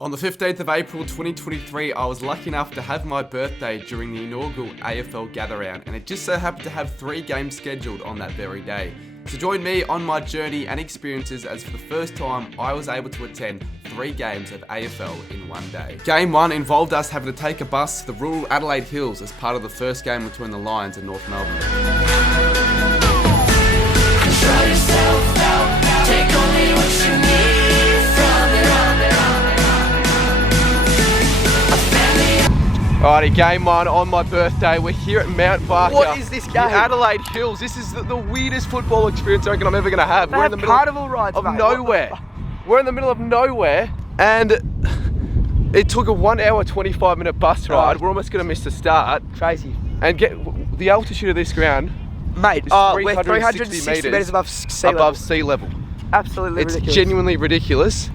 On the 15th of April 2023, I was lucky enough to have my birthday during the inaugural AFL gather-round, and it just so happened to have 3 games scheduled on that very day. So join me on my journey and experiences as for the first time I was able to attend 3 games of AFL in one day. Game 1 involved us having to take a bus to the rural Adelaide Hills as part of the first game between the Lions and North Melbourne. Control yourself out, take only what you need from there on. Alrighty, game 1 on my birthday. We're here at Mount Barker. What is this game? In Adelaide Hills. This is the weirdest football experience I reckon I'm ever going to have. We're in the middle carnival rides, of mate. nowhere. We're in the middle of nowhere, and it took a 1 hour 25 minute bus ride. We're almost going to miss the start. Crazy. And get the altitude of this ground, mate, is we're 360 metres above sea level. Absolutely it's ridiculous. Genuinely ridiculous.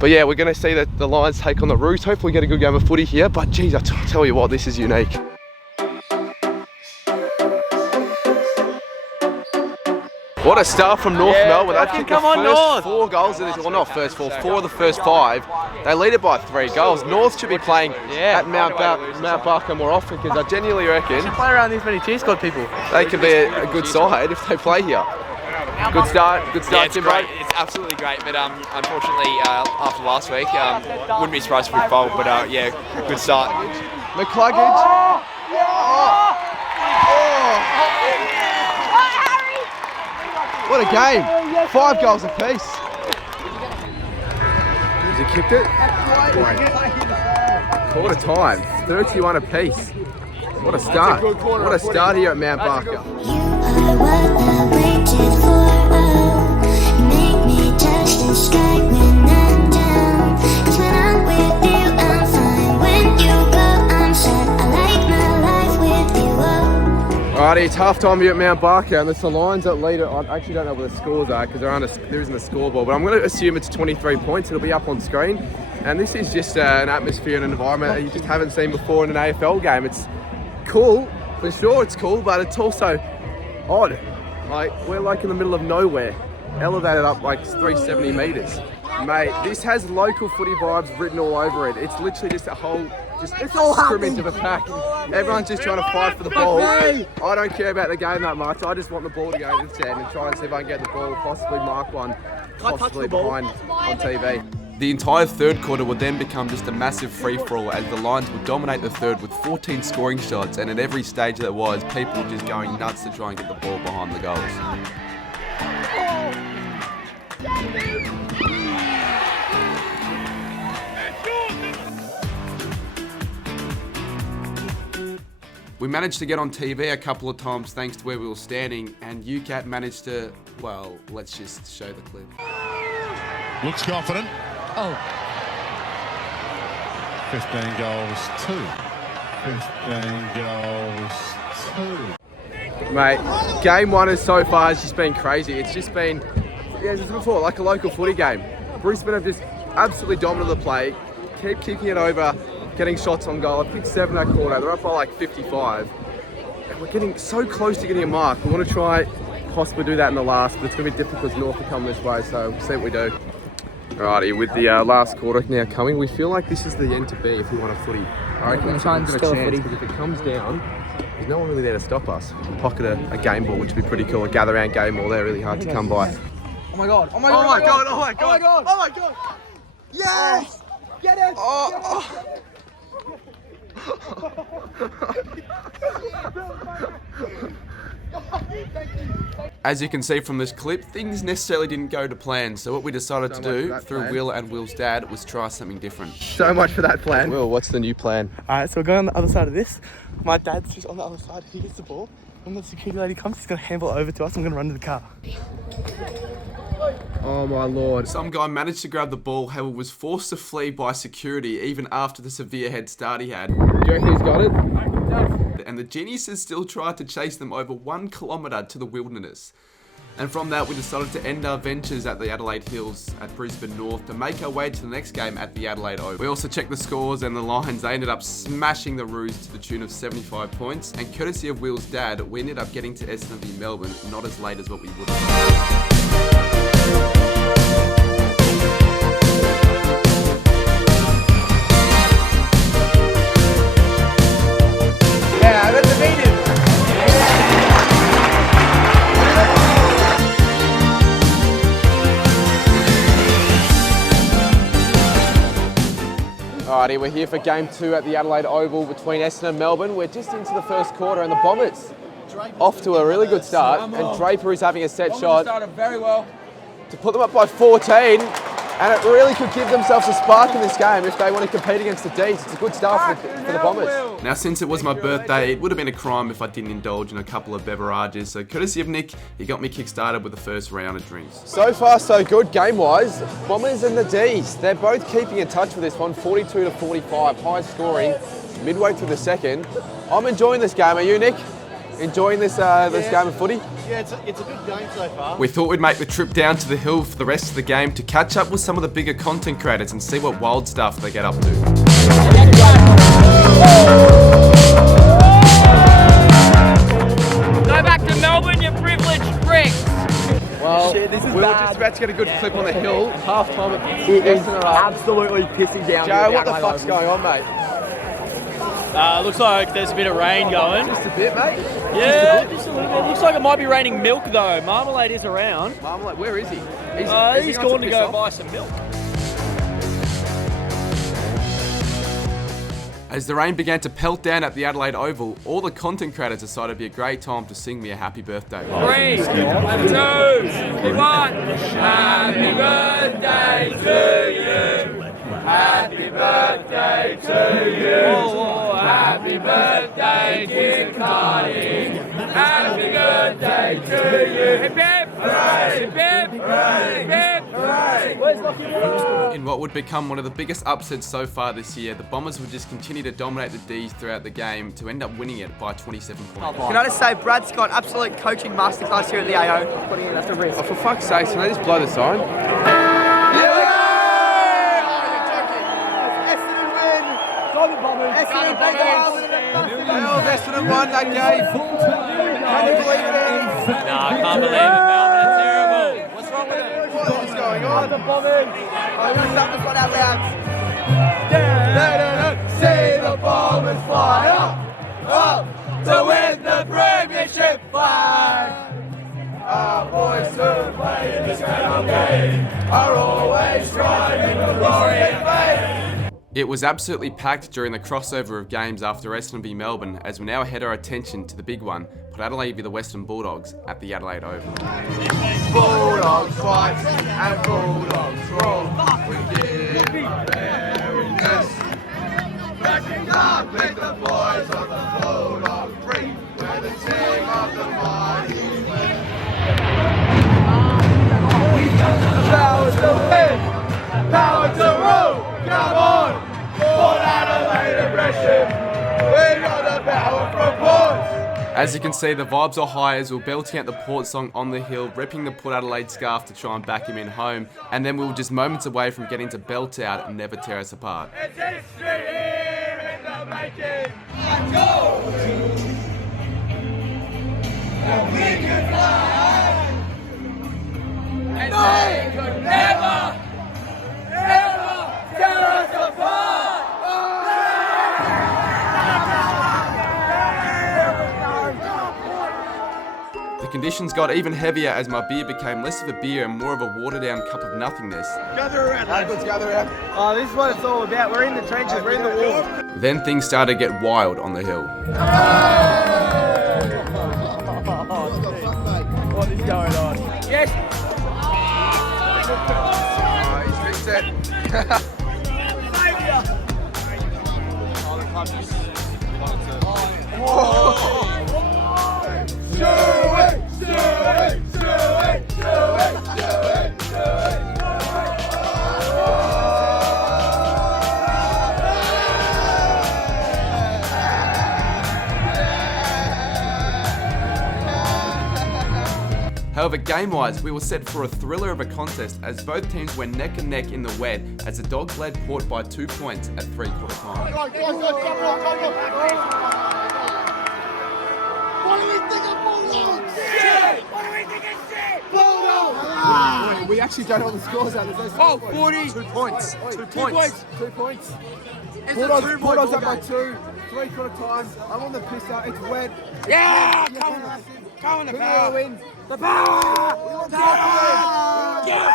But yeah, we're going to see that the Lions take on the Roos. Hopefully get a good game of footy here. But geez, I tell you what, this is unique. What a start from North Melbourne. They've kicked the first 4 goals of this. Well, not first 4, 4 of the first 5. They lead it by 3 goals. North should be playing at Mount Barker more often, because I genuinely reckon should play around these many cheer squad people. They could be a good side if they play here. Good start, yeah, it's great. It's absolutely great, but unfortunately, after last week, wouldn't be surprised if we fold. But yeah, good start. McCluggage. What a game! 5 goals apiece. Has he kicked it? Quarter time, 31 apiece. What a start! What a start here at Mount Barker. You are what I waited for. Oh, you make me just and strike when I'm down. 'Cause when I'm with you, I'm fine. When you go, I'm sad. I like my life with you. Oh. Alrighty, it's half time here at Mount Barker, and it's the Lions that lead it. I actually don't know what the scores are because there isn't a scoreboard, but I'm going to assume it's 23 points. It'll be up on screen, and this is just an atmosphere and an environment that you just haven't seen before in an AFL game. It's cool, for sure it's cool, but it's also odd. Like, we're like in the middle of nowhere, elevated up like 370 metres. Mate, this has local footy vibes written all over it. It's literally just a whole, it's all scrimmage of a pack. Everyone's just trying to fight for the ball. I don't care about the game that much. I just want the ball to go to the 10 and try and see if I can get the ball, possibly mark one, possibly behind on TV. The entire third quarter would then become just a massive free-for-all as the Lions would dominate the third with 14 scoring shots, and at every stage there was, people just going nuts to try and get the ball behind the goals. We managed to get on TV a couple of times thanks to where we were standing, and UCAT managed to, well, let's just show the clip. Looks confident. Oh. 15 goals, 2. 15 goals, 2. Mate, game 1 is so far has just been crazy. It's just been, as before, like a local footy game. Brisbane have just absolutely dominated the play, keep kicking it over, getting shots on goal. I picked 7 that quarter. They're up by like 55. And we're getting so close to getting a mark. We want to try possibly do that in the last, but it's going to be difficult as North to come this way, so we'll see what we do. Alrighty, with the last quarter now coming, we feel like this is the end to be if we want a footy. I reckon we're trying to get a chance, because if it comes down, there's no one really there to stop us. We'll pocket a game ball, which would be pretty cool. A gather-round game ball, they're really hard to come by. Oh my god! Oh my Oh god! my god! Oh my god! Oh my god! Oh my god! Yes! Get it! As you can see from this clip, things necessarily didn't go to plan, so what we decided to do through Will and Will's dad was try something different. So much for that plan. Will, what's the new plan? Alright, so we're going on the other side of this. My dad's just on the other side. He gets the ball. When the security lady comes, he's going to handle it over to us. I'm going to run to the car. Oh my lord. Some guy managed to grab the ball, however was forced to flee by security even after the severe head start he had. Do you reckon he's got it? And the geniuses still tried to chase them over 1 kilometre to the wilderness. And from that, we decided to end our ventures at the Adelaide Hills at Brisbane North to make our way to the next game at the Adelaide Oval. We also checked the scores, and the Lions, they ended up smashing the Roos to the tune of 75 points. And courtesy of Will's dad, we ended up getting to STAV Melbourne not as late as what we would have. Alrighty, we're here for game 2 at the Adelaide Oval between Essendon and Melbourne. We're just into the first quarter and the Bombers off to a really good start. And Draper is having a set shot Started very well. to put them up by 14. And it really could give themselves a spark in this game if they want to compete against the D's. It's a good start for the Bombers. Now, since it was my birthday, it would have been a crime if I didn't indulge in a couple of beverages. So, courtesy of Nick, he got me kick-started with the first round of drinks. So far, so good game-wise. Bombers and the D's, they're both keeping in touch with this one, 42 to 45, high scoring, midway through the second. I'm enjoying this game. Are you, Nick? Enjoying this this game of footy? Yeah, it's a good game so far. We thought we'd make the trip down to the hill for the rest of the game to catch up with some of the bigger content creators and see what wild stuff they get up to. Go back to Melbourne, you privileged pricks. Well, Shit, this is we were bad. just about to get a good clip on the hill. Half time at It is Essendon are up. absolutely pissing down. Joe, what the fuck's going on, mate? Looks like there's a bit of rain going. Just a bit, mate. Yeah, just a little bit. Looks like it might be raining milk though. Marmalade is around. Marmalade, where is he? He's gone to go buy some milk. As the rain began to pelt down at the Adelaide Oval, all the content creators decided it'd be a great time to sing me a happy birthday. 3, 2, 1. Happy birthday to you. Happy birthday to you. Happy birthday, dear Connie. Happy birthday to you. Hip hip, hooray! Hip hip, hooray! Hip hip, hooray! Where's Lucky Boy? In what would become one of the biggest upsets so far this year, the Bombers would just continue to dominate the D's throughout the game to end up winning it by 27 points. Can I just say, Brad Scott, absolute coaching masterclass here at the AO. Putting it after risk. Oh, for fuck's sake, can they just blow the sign? Essendon won that game. Can you believe it? No, I can't believe it, Melbourne are terrible. What's wrong with it? What is going on? See the Bombers fly up to win the premiership flag. Our boys who play in this kind of game are always striving for glory and fame. It was absolutely packed during the crossover of games after Essendon v Melbourne, as we now head our attention to the big one, Port Adelaide v the Western Bulldogs at the Adelaide Oval. Bulldogs fight and Bulldogs roll. We give our very best. Backing up with the boys of the Bulldog Breed. We're the team of the mighty West. Power to win, power to rule. Come on, Port Adelaide aggression. We got the power from Port. As you can see, the vibes are high as we're belting out the Port song on the hill, ripping the Port Adelaide scarf to try and back him in home, and then we were just moments away from getting to belt out and never tear us apart. It's history here in the making. Let's go. And we can fly. And they could never, ever tear us apart. The conditions got even heavier as my beer became less of a beer and more of a watered-down cup of nothingness. Gather around, lads. Gather around. Oh, this is what it's all about. We're in the trenches, we're in the war. Then things started to get wild on the hill. What is going on? Yes. He's reset. However, game-wise, we were set for a thriller of a contest as both teams went neck and neck in the wet as the Dogs led Port by 2 points at three-quarter time. What do we think of Bulldogs? Shit! What do we think of shit? Bulldogs! We actually don't know what the scores are. There's no 40. 2 points. 2 points. 2 points. Bulldogs up by 2. Three-quarter time. I'm on the piss out. It's wet. Yeah! Come on the power! Win. The power! We want The power! Yeah!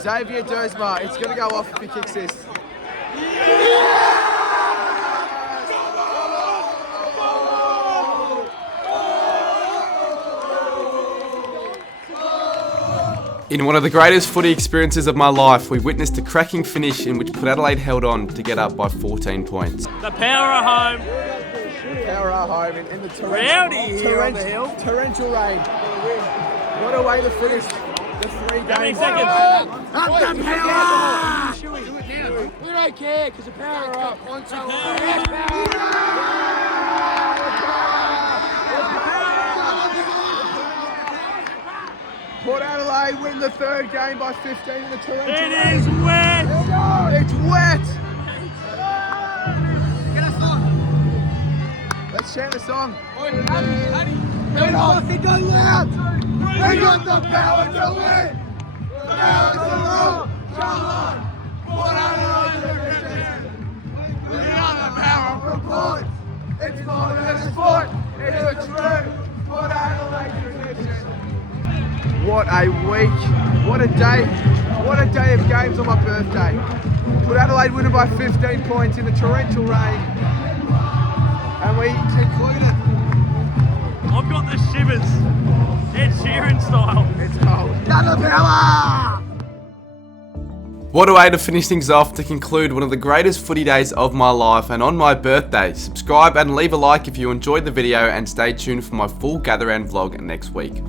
Xavier Dersma, it's going to go off if he kicks this. In one of the greatest footy experiences of my life, we witnessed a cracking finish in which Port Adelaide held on to get up by 14 points. The power are home. Power are home in the torrential rain. What a way to finish the 3 games. How many seconds? Up the power! We don't care because the power are up. Port Adelaide win the 3rd game by 15 in the torrential rain. It is wet. It's wet. Let's chant the song. Northy, go loud. We got the power to win. The power to rule. Come on. Port Adelaide Division. We got the power for points. It's more than a sport. It's a true Port Adelaide Division. What a week. What a day. What a day of games on my birthday. Port Adelaide winning by 15 points in the torrential rain. And we conclude it. I've got the shivers. It's Shaun style. It's cold. Double power! What a way to finish things off to conclude one of the greatest footy days of my life and on my birthday. Subscribe and leave a like if you enjoyed the video and stay tuned for my full gather round vlog next week.